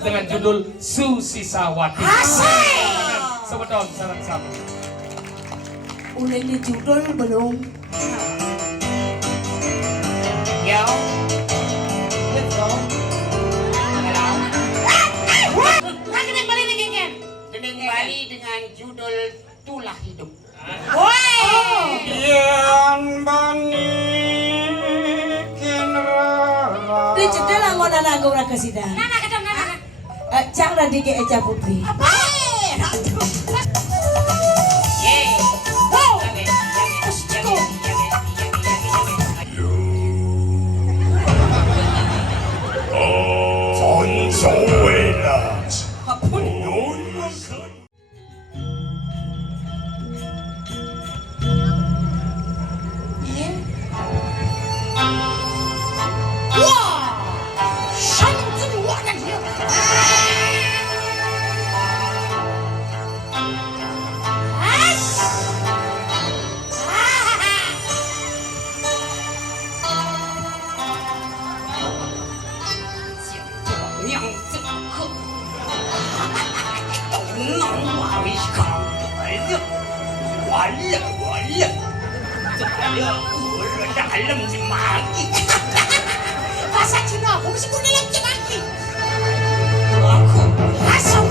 dengan judul Susisawati. Asik. Sebetulnya sarang sama. Udah di judul belum? Yo. Let's go. Kena balik lagi kan? Dengan Bali dengan judul Tulah Hidup. Yang banikin rara. Di judul anggon anak gue kasida. Nana kadang nana. Cang Radi ke Eca Putri. Masa Cina, aku mesti guna lagi lagi. Aku asam.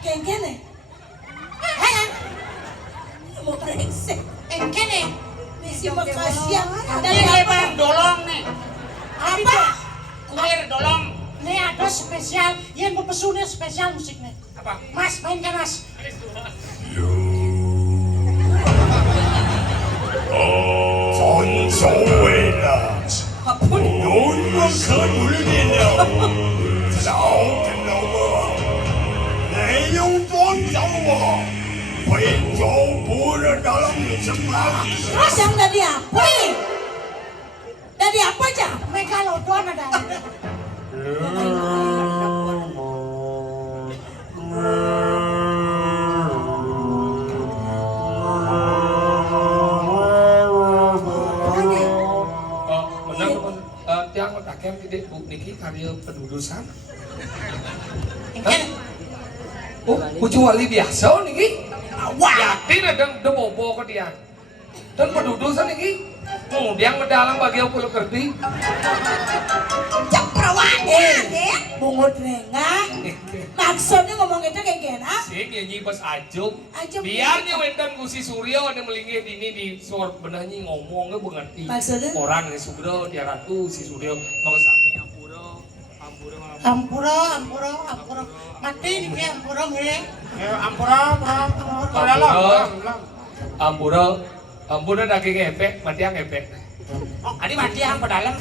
Kengkene. Mau brengsek. Kene. Misi makasih ya. Dari bang dolong nih. Apa? Kuir dolong. Nih ada spesial, yang berpesona spesial musiknya. Apa? Mas mainkan mas. Terus yang dari apa nih? Dari apa aja? Megalodon ada. Tiang letakem gede Bu Niki karya pendudusan. Ken. Oh, kecuali biasa Niki. Yakin ada bobo ke dia. Dan pendudusan Niki. Dia mendalang bagi aku kerdi. Ceprawannya, bungut rengah. Maksudnya ngomong itu kayak gini? Sing nyanyi pas Ajum. Ajum. Biarnya wendan ku si Suryo ada melingih dini di suara benahnya ngomong gak mengerti. Maksudnya? Orang nih Sugro dia ratu si Suryo mau sami Ampura. Mati nih dia ampura nggih. Ampura daging efek, mati yang efek. Oh, adi mati yang pedalam.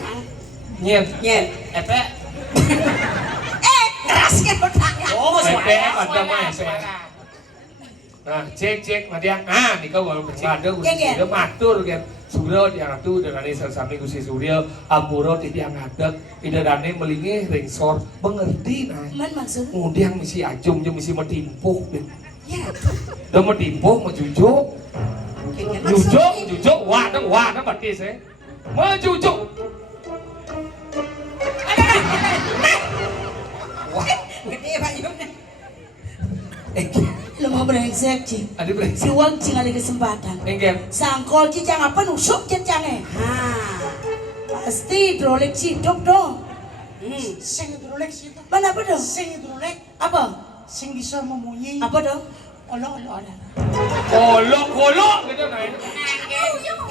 Nyen. Efek. Keras kan otaknya. Oh, Efek ada mah efek. Nah, cek mati yang. Ah, nikah baru kecil ada udah matur kan. Sugro dia ratu dengan sami Gusti Suryo Ampura titiang ngadeg idadane melingih ringsor mengerti nah. Man maksudnya? Kemudian misi Ajum jeung misi metimpuh. Ya. Udah metimpuh mejujuk. Jujuk, wah, berarti saya mejujuk. Gede bayunya. Lo mau brengsek Cing. Ada brengsek. Si Wang Cing ada kesempatan. Engger. Sangkol Cing apa nusuk Cing. Pasti drolek hidup dong. Sing drolek sih. Mana apa dong? Sing drolek Apa? sing bisa memunyi. Apa dong? Olo. Kolok gitu nah.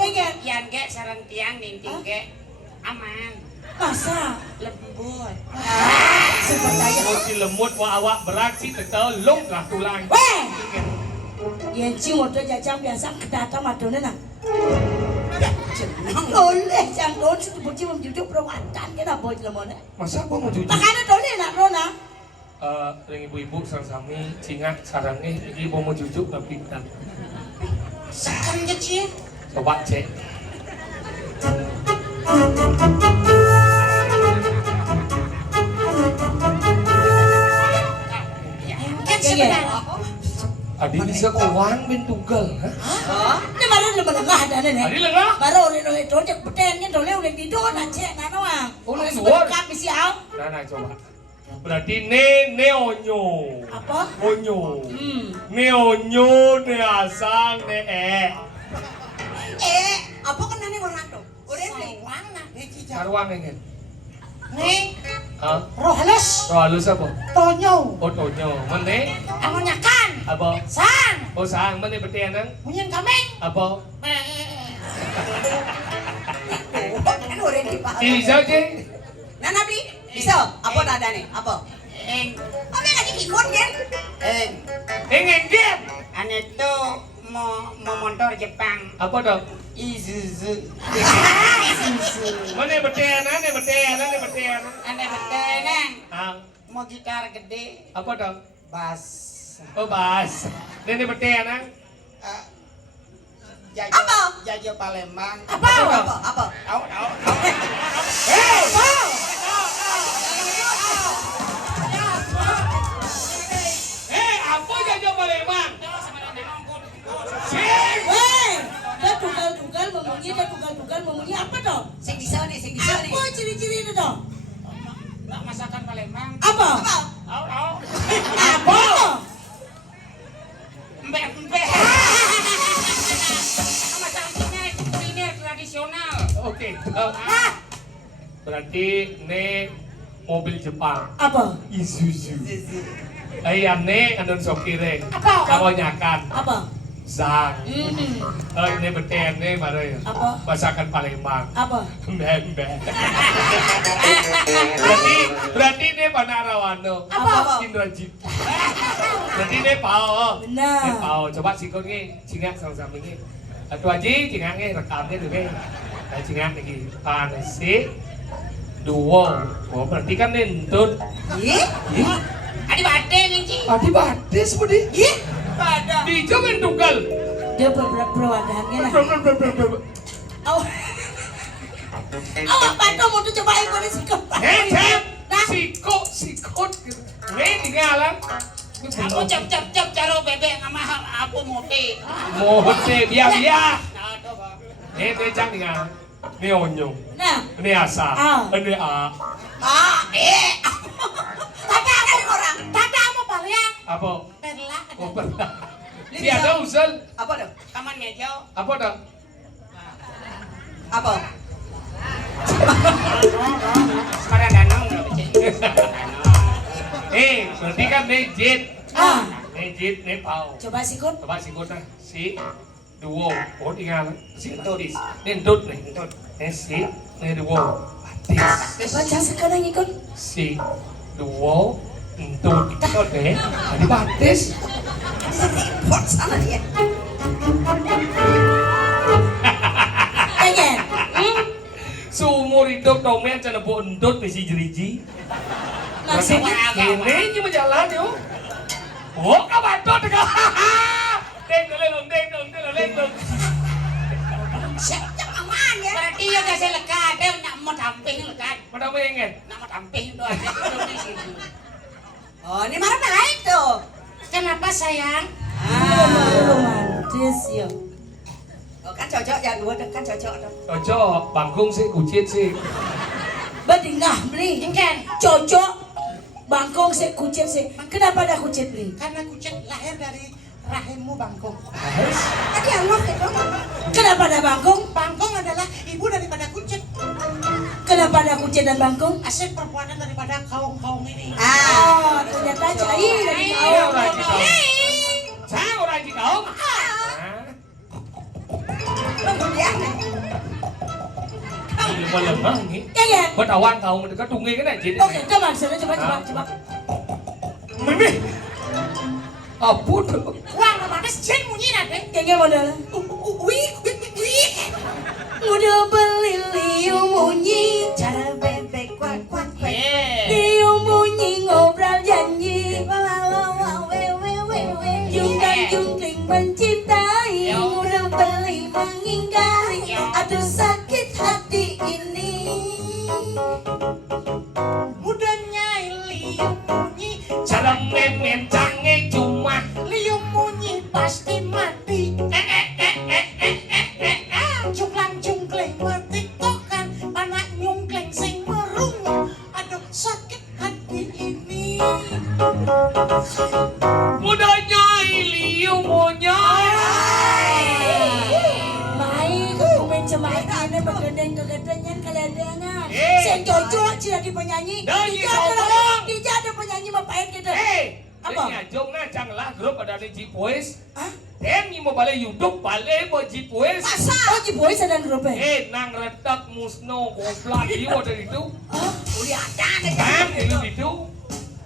Engger. Yan ge sareng tiang ninting ge aman. Masa? Lembut. Seperti Mau si lemut wah awak berat sih telung lah tulang. Weh! Yang Cing udah jajang biasa kedatang madone nah. Boleh jangan situ bocil menjujuk perawatan kita bocil lemone. Masa gua mau jujur? Makanya boleh nak Rona. Ring ibu-ibu sami cingat sarang iki mau jujuk tapi Sekarang kecil. coba cek. Kan sebenarnya. Adi bisa keuang bin tunggal, ha? Ini marah lu menengah ada nih. Adi lengah? Marah orang itu cek petenya dole udah di dona cek nana wang. Udah di luar. Kami siau. Nah coba. Berarti ne onyo. Apa? Onyo. Ne onyo, ne asang, ne Apa kan nani orang tuh? Udah nih. Sarwang ingin. Nih, Hah? roh halus, Roh halus apa? tonyo, Oh tonyo. Mana? anu nyakan, Apa? sang, Oh sang mana betian nang? munyin kameng. Apa? Kan udah di pak. Bisa je. Nana bi, bisa? Apa ada nih? Apa? Apa yang aja ikut kan? Ingin game. Ane tuh mau motor Jepang, Apa dong? Isuzu. Mana betian? Ane betian. Ane betian. Ane betenang, Ah, mau gitar gede, apa dong? bass. Oh bas. Nene betian nang? Jajo, Apa? Jajo Palembang. Apa? Apa? Au. Hei! Hei, apa jajo Palembang? Sing! Weh, dia tugal-tugal memunyi apa dong? Sing bisa nih. Apa ciri-ciri itu dong? Nak masakan Palembang. Apa? Au. Apa? Embe. Masakan kuliner tradisional. Oke. Berarti ne mobil Jepang. Apa? Isuzu. Ayam ne andon sopire. Apa? Kalau nyakan. Apa? Zang. Ini betian ne mare. Apa? Masakan Palembang. Apa? Mbak. Berarti ne Panarawano. Apa? Indrajit. Berarti ne pao. Benar. Ne pao. Coba sikut nge, cingak sama-sama nge. Atu aji cingak nge rekamnya dulu nge. Nah cingak lagi. Panesi. Duo. Oh berarti kan nentut. Ih? Adi bade nih. Adi bades budi. Ih? Pada. Di jangan tunggal. Dia perwadahannya lah. Awak apa tuh mau coba ibu ini sikap? Cep. Sikut. Nge tinggalan. Aku cap caro bebek sama aku mote. Mohote biar. Nah, coba. Ne jang tinggal. Ne onyo. Nah, Ne asa. Ah. Ne a. tata kan orang. Tata mau palian. Apa? Perla. Oh pernah. Si ada usul. Apa dong? Taman meja. Apa dah? Apa? Sekarang danau nggak becek. Berarti kan ne jit. Ah, Ne jit, ne pau. coba sikut. Coba sikut nah. Si duo. Oh tinggal. Si entut. Ne entut nih. Entut. Ne si. Ne duo. Batis. Baca sekarang ikut. Si duo. Entut. Tadi batis. Repot sana dia. Pengen? Seumur hidup domen jangan buat entut besi jeriji. Maksudnya? Ini cuma jalan yo. Oh, kabatot ka. Deng dong. Siapa aman ya? Berarti ya gak saya lekat, dia nak mau tamping lekat. Mana pengen? Nak mau tamping itu aja udah di sini. Oh, ini marah naik tuh. Kenapa sayang? Romantis ya. Oh, kan cocok ya dua kan cocok tuh. Cocok, bangkung sih, kucit sih. Bedingah beli. Jengken. Cocok. Bangkong sih, kucit sih. Kenapa ada kucit beli? Karena kucing lahir dari rahimmu bangkong. Tadi Allah itu. Kenapa ada bangkong? Bangkong adalah ibu daripada kucing. Kenapa ada kucit dan bangkong? Hasil perbuatan daripada kaum ini. Ah, ternyata cai dari Iya, kau. orang Cikaung. Saya orang Cikaung. Lemah nih. Ya. Buat awang kau mereka tunggu kan aja. Oke, coba coba. Mimi. Apa tuh? Wah, nggak sen munyi nanti. Kayaknya modal. Udah beli liu munyi, cara bebek kuat. Liu munyi ngobrol janji, jungkang jungkling menciptai, mudah beli mengingkari. Aduh sakit hati ini. Mudanya lium munyi, Cara memen cange cuma lium munyi pasti mati. Cungklang cungkleng mati tokan, anak nyungkleng sing merung. Aduh sakit hati ini. mudanya iliu monyai. Mai kumen cemaikannya bergendeng kegedengan keledengan. Saya cocok jadi penyanyi. Nyanyi Dia sombong. adalah dia ada penyanyi mapain gitu. Apa? Ini ajong na canglah grup ada di Jipoes. Hah? Tem ni mo balik YouTube balik mo Jipoes. Masa? Oh, Jiboy sedang grupnya. Nang retak musno goblok iyo ada itu. Oh, udah ada nih. Kan itu.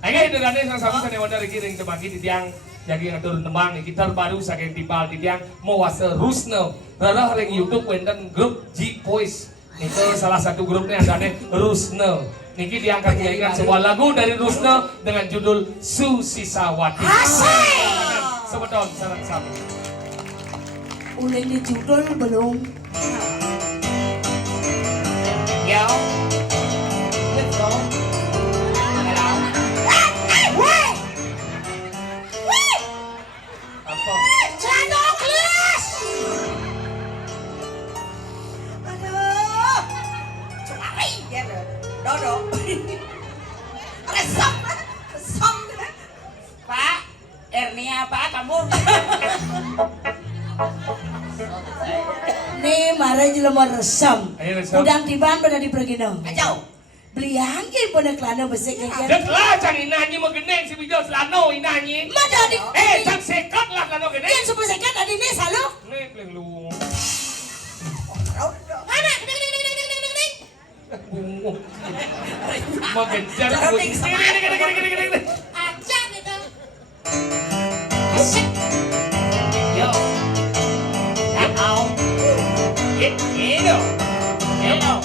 Ayo itu dan sama sana wadah kiring tebagi di tiang jadi ngatur tembang kita baru saking tipal di tiang mau wasa Rusno. Rara ring YouTube wenten grup Jipoes. Itu salah satu grupnya ada Rusno. Niki diangkat menyanyikan sebuah lagu dari Rusno dengan judul Susisawati. Asik! Sebetulnya sangat sami. Ulang di judul belum. Yo. Let's go. Weh! Weh! Apa? Celana kelas! Aduh! Celari ya loh. Dodo. Resam. Resam. Pak, hernia Pak kamu. Nih marah jelema resam. Ayo, resam. Udang tiban pada dipergino. Kacau. Beli angin pada kelana besek kayak Dek lah cang inanyi mau geneng si video selano inanyi. Mana di? Cang sekat lah selano geneng. Yang sepesekan ada ini selalu. Nih peleng lu. Mana? Bungu. Mau kejar bungu. Gini. Aja gitu. Asik. Yo. Au. Gitu. Hello.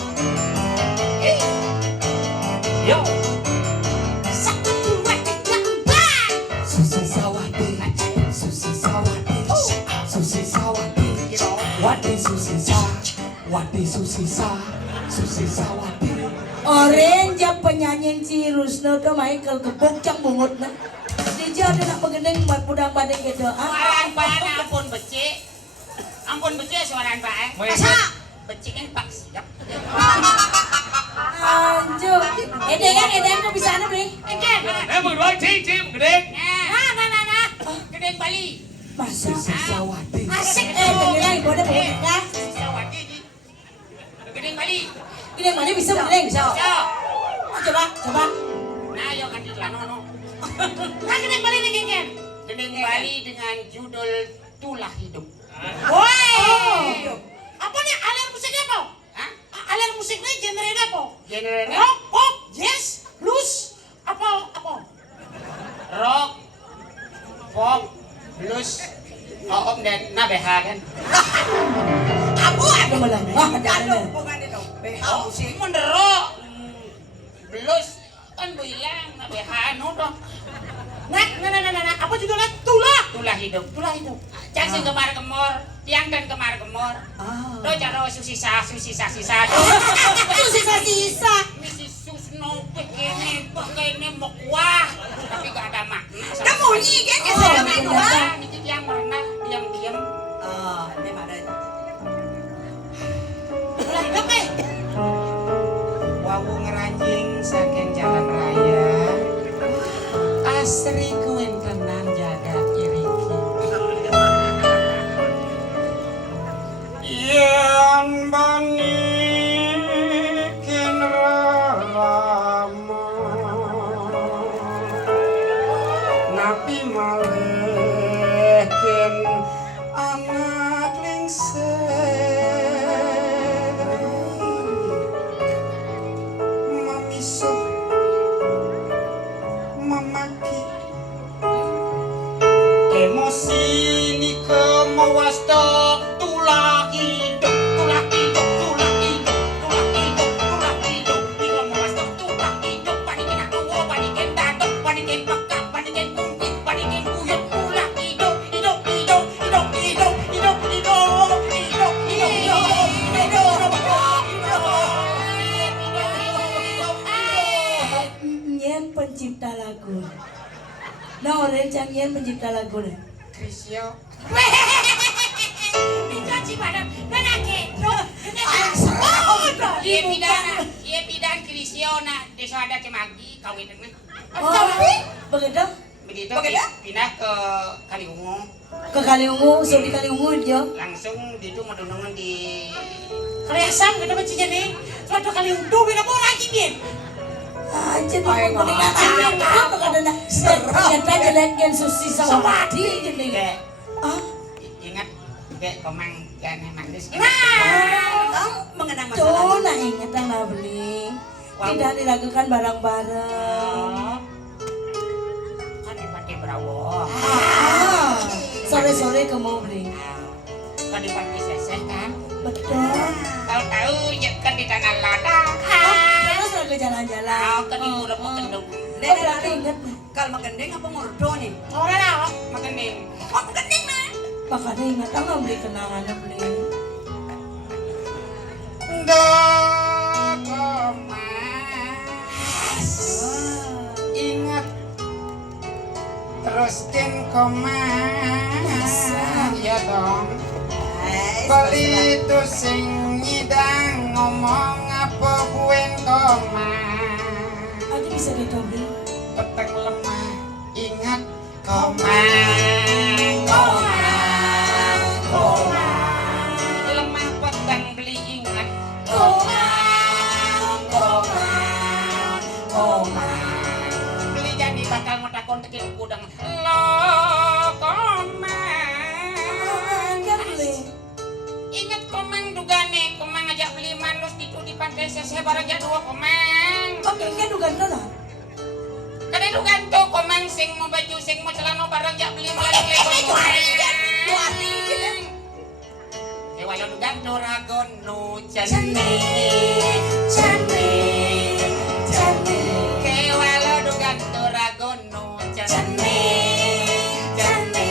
Yo. Satu dua tiga empat. Susisawati. Susisawati. Susisawati. Wati susisa. Wati susisa. Susisawati. Orange yang penyanyi si Rusno tuh Michael gebuk cang bungut nah. Dia ada nak pengendeng buat pudang badan gitu. Suaraan Pak ampun becik. Ampun becik suaraan Pak. Masa? Beciknya Pak siap. Anjur. Edeng kok bisa ana beli? Eken. Berdua cing geneng. Nah. Gedeng Bali. Masa? Susisawati. Asik dengerin boleh boleh. Nah, Sisawati di. Gedeng Bali. gini mana bisa bedeng bisa. Yo. Oh, coba. Nah, yo kan di lanono. Kan gedeng Bali nih Ken. Gedeng Bali dengan judul Tulah Hidup. Woi. Apa nih aliran musiknya apa? Hah? Aliran musiknya genre apa? Genre rock, pop, jazz, blues, apa? Rock, pop, blues, om dan nabeha kan? Ada malah. Ada. Oh, menderok, blues kan bilang nabeha anu dong. Nah, apa judulnya? Tulah hidup. Cak sing gemar-gemor, tiang dan gemar-gemor. Do jaro susisa. Sisa. Misi Susno pakainya mau kuah, tapi gak ada makna. Dah bunyi kan ya saya main doang. Ini yang mana diam-diam. Ini mana? Tulah hidup Wawu ngeranjing saking jalan raya. Asri kuen tenan jaga iriki. Yen banikin rama napi malekin anak lingser mamisuh memaki emosi ni kemawasta tulah hidup ni kemawasta tulah hidup panikin aku panikin datuk panikin pekak panikin kumpit panikin buyut tulah hidup Nah, orang canggih pencipta lagu deh. Krisyo. Dicaci pada nanake. Iya pidan Krisyo na desa ada cemagi kawin dengan. Oh, begitu? Begitu Begitu? pindah ke Kaliungu. Ke Kaliungu, so di Kaliungu aja. Langsung di itu medunungan di Kaliasam kita baca jadi. Suatu kali unduh bina mo lagi din. Anjir, mendingan apa kadang ternyata jelek susi sawati jadi. kayak Ah, ingat kayak komang gane manis. Kamu mengenang masa tuh lalu. nah inget yang lah beli. Tidak dilakukan bareng-bareng. Kan dipakai berawo. Ah, sore-sore kamu beli. Kan dipakai seseh kan. Betul. Tahu-tahu ya kan di tanah ladang. Terus lagi jalan-jalan. Tahu kan di murah kendung. Oh, berarti inget. Kalau magendeng apa ngurdo nih? Orang lah makening. Oh, magendeng na. Makanya ingat nggak beli kenangannya beli. Ingat teruskan komas ya dong. Bali itu sing nyidang ngomong apa buen komas. Aja bisa dicoba. Peteng lemah ingat komang komang komang lemah peteng beli ingat komang komang komang beli jadi bakal metakon tekin kudang lo komang Kan beli. ingat komang dugane komang ngajak beli manus itu di pantai sese barang dua komang Oke, kan dugaan lah. kada dugan to komang sing mau baju sing mau celana barang jak beli melalui wala dugan to ragon no chane chane chane ke wala dugan to ragon no chane chane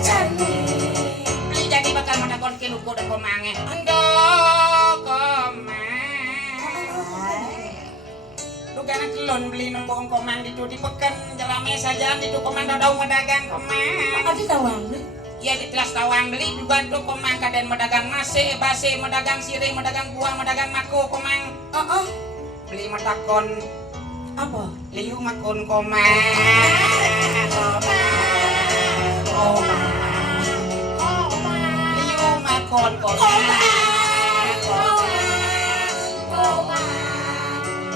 chane beli jadi bakal menakon ke luko dan komange ando komang duganan telon beli nembong komang di tu di pekan jerame saja di tu komang daun medagang komang Aja tawang beli. ya di telas tawang beli dugan tu komang kaden medagang nasi base medagang sirih medagang buah medagang mako komang beli metakon Apa? liu makon komang liu makon komang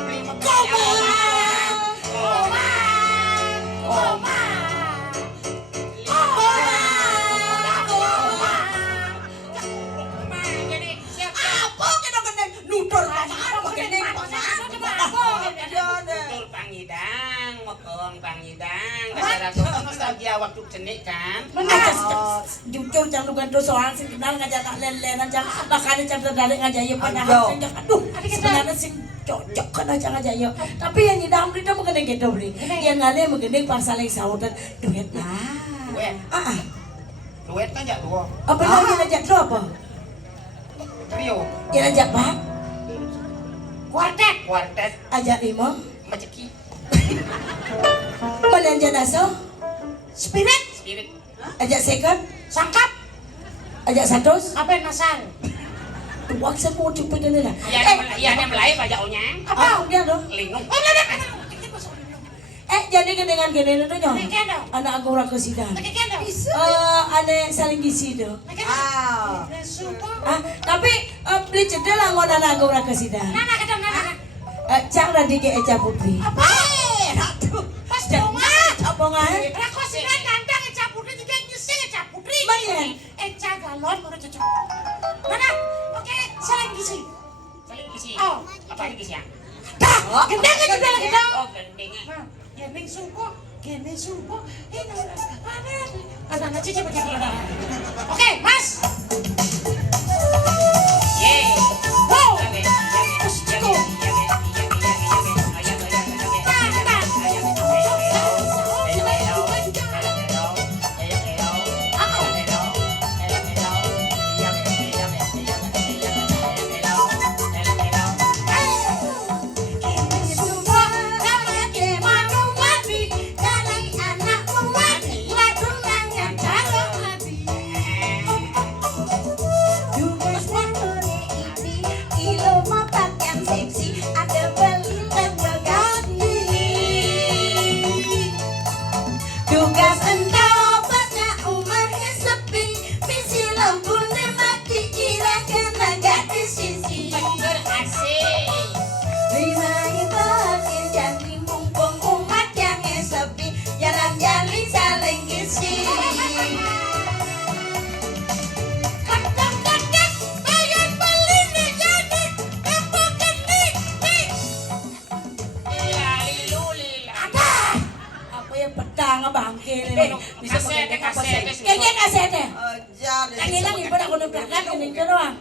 beli jadi siapa Apa kita gendeng? Nutur apa magendeng? Betul pangidang, mokong pangidang. Kasar aku kan nostalgia waktu cenik kan. Jujur jangan dugaan tuh soal sih kenal ngajak tak lele ngajak makanya jam terdalik ngajak ya padahal sih aduh sebenarnya sih cocok kan aja ngajak ya tapi yang nyidam beli dia mengenai gitu beli yang ngale mengenai pas saling sautan duit Duet, duet kan jak dua. apa lagi ngajak tuh apa Trio, yang ngajak pak kuartet, kuartet, ajak lima maceki, mana yang naso Spirit, spirit, ajak second sangkap, ajak satu apa yang nasal? tuak semua cepet ini lah iya ada melai pajak onyang, apa dia dong linung. jadi dengan gini itu nyong Kendo, anak aku orang kesidang kendo. aneh saling gisi tuh Ah, tapi beli cedera lah ngon anak aku orang kesidang nana kadang nana. cang radi ke Eca Putri Apa? Ratu. Pas doma. apa nggak Rako sih kan kandang Eca Putri juga nyusi Eca Putri. Banyak. Eca galon baru cocok. Mana? Oke, saling gizi. Saling isi. Oh. Apa lagi sih yang? Dah, gendeng aja dah gendeng. Oh gendengnya. Gendeng suko, gendeng suko. Ini ada anak cici begitu. Oke, Mas. Yeay. Wow. Yage, yage, yage, udah doang.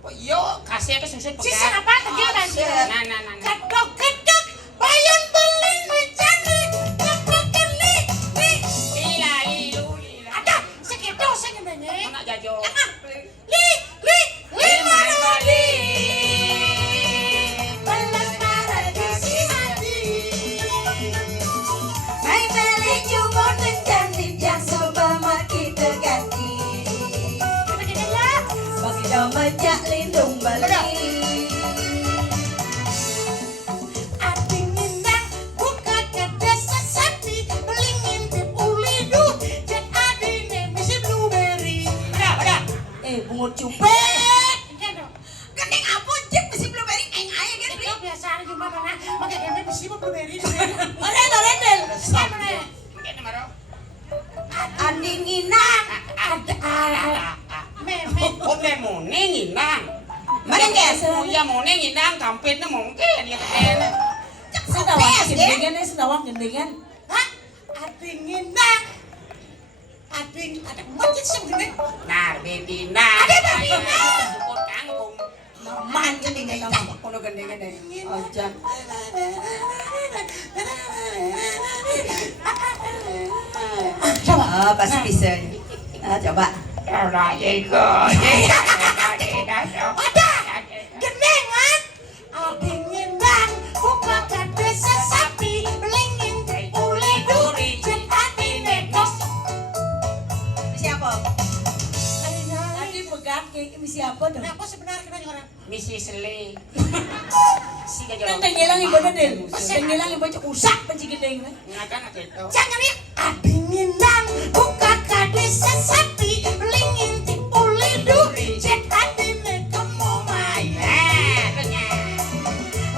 Oh, yo kasih ke susun pegat. Sisa apa? Tegil banjir. Nah. Kedok, bayan beling mencari, keprok keli, Lila. ada segitu sing ngene. Mana jajo? Li, maradi. Balas maradi si hati. Mai beli cuma cantik yang soba maki terganti. Kita ya. Bagi domba lindung beli. Ating nindang buka kede sesapi, beli ngintip uli du, jet adine misi blueberry. Ada. Bungut cupet. Kendo. Gening apa cip mesti blueberry aing aya kan. Itu biasa ada di mana? Maka kene misi blueberry. Rendel. Mana ya? Ini maro. Anding inang. Ada. Meme. Oh, mone nginang. Mana guys? Ya mone nginang kampitna mungkin ya kene. Senawang gendengan senawang gendengan. Hah? Ating nindang. Ating ada macet sebenarnya. Nah, betina. Ada betina. Support kangkung. Man gendengan sama kono gendengan deh. Ojan. Coba. Pasti bisa. Coba. Ora ikut. Ada. Gendengan. Ating nindang buka kade sesapi, beli ngintip uli duri, jet adine kos. Siapa? Adina. Tadi pegang kayak siapa dong? Kenapa sebenarnya kena orang? Misi sele. Si Kan gajah. tengilang ibu Del. Tengilang ibu usak penci gendeng. Ngakan itu. Jangan ya. Ating nindang buka kade sesapi, beli ngintip uli duri, jet adine kemo main.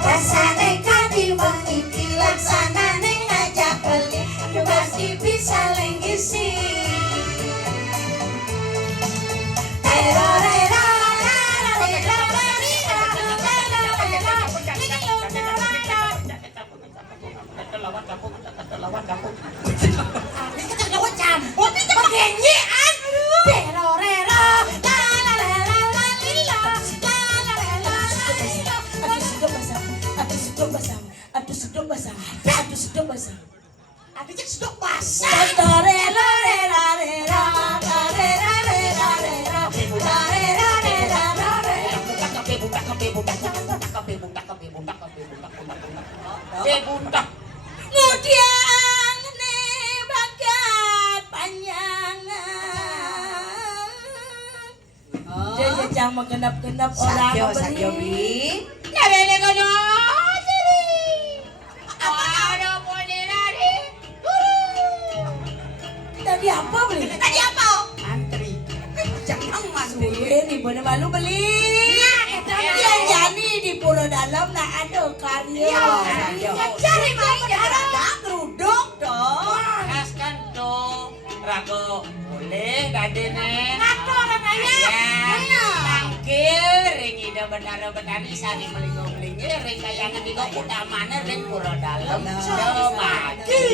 Rasane kadi mengiki laksanane ngajak beli pasti bisa lenggisi. Aduh sedap basah. Adiknya sedok basah. Buntak. Mudian ne bagat panjangan. Dia jajang menggenap-genap orang beli. Nabele kono. Ada ponirari. Tadi apa beli? Tadi apa? Antri. Jangan mandi. Di mana malu beli? Yang jadi di pulau dalam nak ada karya. Cari main ada geruduk dong. Kaskan dong. Rago boleh dadene. Ngato orang ayah. Tangkil ring ida benar-benar sari melingo ring kayangan digo utamane ring pura dalam. Mati.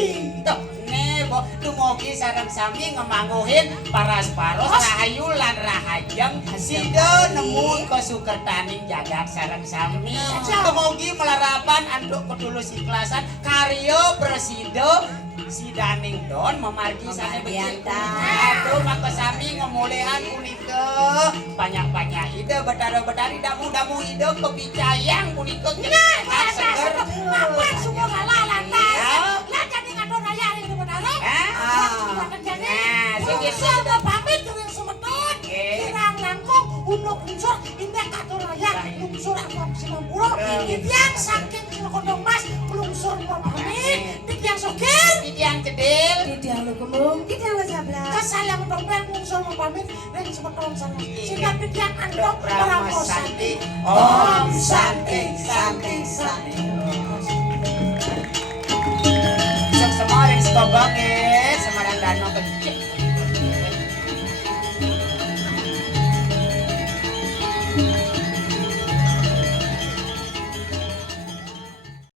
Tuh nebo dumugi sareng sami ngemangguhin paras-paros rahayu lan rahajeng sido nemu kasukertaning jagat sareng sami. Dumugi melarapan anduk ketulus ikhlasan karyo presido si Daning Don memargi sana begitu. Aduh maka sami ngemulehan punike banyak-banyak ide betara-betari damu-damu ide kepicayang punike Nah, seger. apa semua kalah lantas. Lah jadi ngadon ayah ini benar. Nah, segitu. Sama pamit kering semeton. Kirang langkung unuk unsur indah kato raya lungsur apa sinamburo. Didiang saking kodong mas lungsur mau pamit. Didiang sokir. Yang cedil. Tidak lu kembung, tidak lu sabla. Kasalang dompet lungsur mau pamit. Dan semeton sana. Sehingga didiang andok orang mau santi. Om Santi, Santi, Santi.